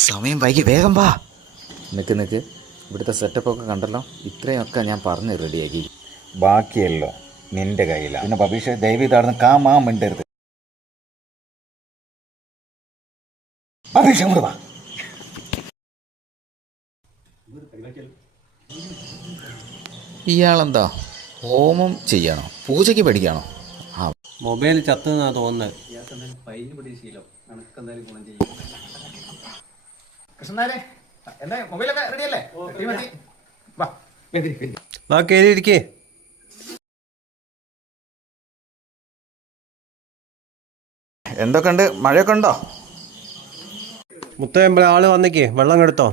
സമയം വൈകി, വേഗം വാ. നിൽക്ക് ഇവിടുത്തെ സെറ്റപ്പൊക്കെ കണ്ടല്ലോ. ഇത്രയൊക്കെ ഞാൻ പറഞ്ഞ് റെഡിയാക്കി. ബാക്കിയല്ലോ നിന്റെ കയ്യിലാണ്. പിന്നെ ബബീഷ് ദയവ് ഇതാടുന്ന് കാമാ മിണ്ടരുത്. ബബീഷ് അങ്ങോട്ട് വാ. ഇയാളെന്താ ഹോമം ചെയ്യണോ, പൂജയ്ക്ക് പഠിക്കണോ? മൊബൈൽ ചത്തുന്നാ തോന്നുന്നത്. കൃഷ്ണനാരെ, എന്താ മൊബൈലൊക്കെ റെഡിയല്ലേ? വാ കയറിയിരിക്കേ. എന്തൊക്കെയുണ്ട്, മഴയൊക്കെ ഉണ്ടോ? മുത്തമ്പള ആള് വന്നിക്കേ, വെള്ളം കെടുത്തോ?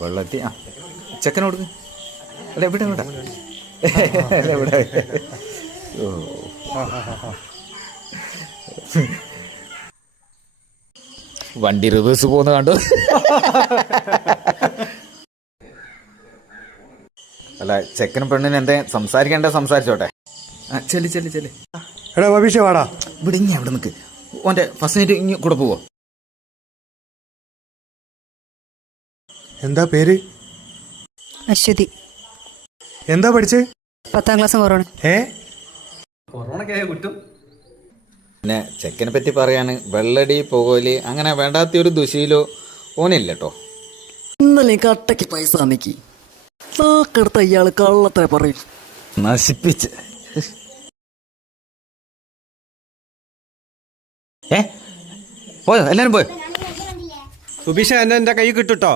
വെള്ളത്തി ചെക്കനെ കൊടുക്ക്. അല്ല ഇവിടെ വണ്ടി റിവേഴ്സ് പോകുന്ന കണ്ടു. അല്ല ചെക്കനും പെണ്ണിന് എന്തേ സംസാരിക്കണ്ടേ, സംസാരിച്ചോട്ടെ. ചെല്ലി എടാ ബബീഷ് വാടാ. ഇവിടെ ഇനി അവിടെ നിൽക്ക്. ഓൻ്റെ ഫസ്റ്റ് നൈറ്റ് ഇനി കൂടെ പോവോ? എന്താ പേര്? അശ്വതി. എന്താ പഠിച്ചേ? 10ാം ക്ലാസ് കൊറോണ. കൊറോണക്കായ കുറ്റം. പിന്നെ ചെക്കനെ പറ്റി പറയാണ്, വെള്ളടി പുകവലി അങ്ങനെ വേണ്ടാത്ത ഒരു ദുശീലോ ഓനില്ല കേട്ടോ. ഇന്നലെ കട്ടയ്ക്ക് പൈസ തന്നിക്ക് നാക്കെടുത്ത ഇയാള് കള്ളത്ര പറയും. നശിപ്പിച്ച് പോയോ? എല്ലാരും പോയോ? സുബീഷ എന്നെ കൈ കിട്ടുട്ടോ.